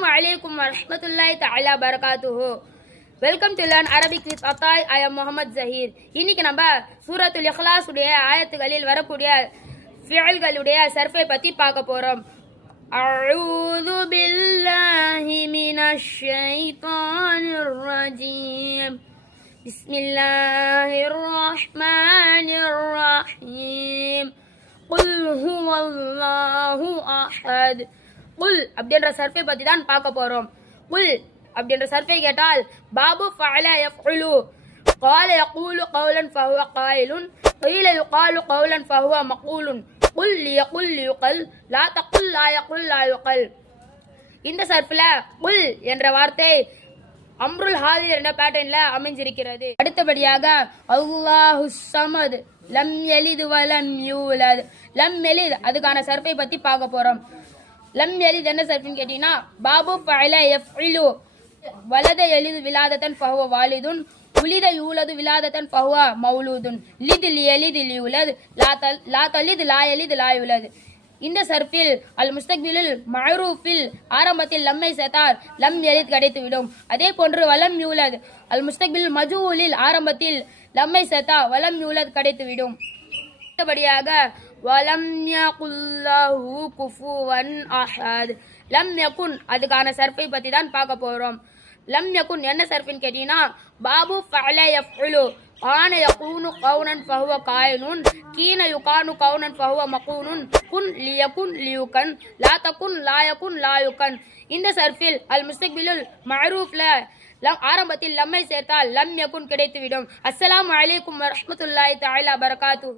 Assalamu alaikum wa rahmatullahi ta'ala barakatuhu. Welcome to learn Arabic with Atai. I am Muhammad Zahir. இன்னைக்கு நம்ம சூரத்துல் இக்லாஸ் உடைய ஆயத்துகளில் வரக்கூடிய ஃபிஅல்களுடைய சர்ஃபை பத்தி பார்க்க போறோம். அஊது பில்லாஹி மினஷ் ஷைத்தானிர் ரஜீம். பிஸ்மில்லாஹிர் ரஹ்மானிர் ரஹீம். குல் ஹுவல்லாஹு அஹத். குல் அப்படின்ற சர்ஃபை பத்தி தான் பார்க்க போறோம். குல் அப்படின்ற சர்ஃபை கேட்டால் பாபு ஃபஅல யஃபுலு قال يقول قولا فهو قائل قيل يقال قولا فهو مقول قل ليقل ليقل لا تقل لا يقل لا يقل. இந்த சர்ஃப்ல குல் என்ற வார்த்தை அம்ருல் ஹாதிர் என்ற பேட்டர்ன்ல அமைஞ்சிருக்கிறது. அடுத்தபடியாக அல்லாஹு ஸமத் லம் யலித் வலம் யூலத். லம் யலித் அதுக்கான சர்ஃபை பத்தி பார்க்க போறோம். லம் யலித் என்ன சர்ஃப்னு கேட்டீங்கன்னா பாபு ஃபஅல யஃபுலு வலத யலிது விலாதத்தன் ஃபஹுவ வாலிதுன் உலித யூலது விலாதத்தன் ஃபஹுவ மௌலூதுன் லித் லியலித் லியுலத் லா தலித் லா யலித் லா யுலத். இந்த சர்ஃபில் அல் முஸ்தக்பிலுல் மஅரூஃபில் ஆரம்பத்தில் லம்மை சேர்த்தால் லம் யலித் கிடைத்துவிடும். அதே போன்று வலம் யூலத் அல் முஸ்தக்பில் மஜூலில் ஆரம்பத்தில் லம்மை சேர்த்தா வலம் யூலத் கிடைத்துவிடும். அடுத்தபடியாக வலம் யகுல் லஹு குஃபுவன் அஹத். லம் யகுன் அதுக்கான சர்ஃபை பத்தி தான் பார்க்க போறோம். லம் யகுன் என்ன சர்ஃப்னு கேட்டீங்கன்னா பாபு ஃபஅல யஃபுலு கான யகூனு கௌனன் ஃபஹுவ காயினுன் கீன யுகானு கௌனன் ஃபஹுவ மகூனுன் குன் லியகுன் லியுகன் லா தகுன் லா யகுன் லா யுகன். இந்த சர்ஃபில் அல் முஸ்தக்பிலுல் மஅரூஃப்ல ஆரம்பத்தில் லம்மை சேர்த்தால் லம் யகுன் கிடைத்துவிடும். அஸ்ஸலாமு அலைக்கும் வரஹ்மத்துல்லாஹி தஆலா பரகாத்துஹு.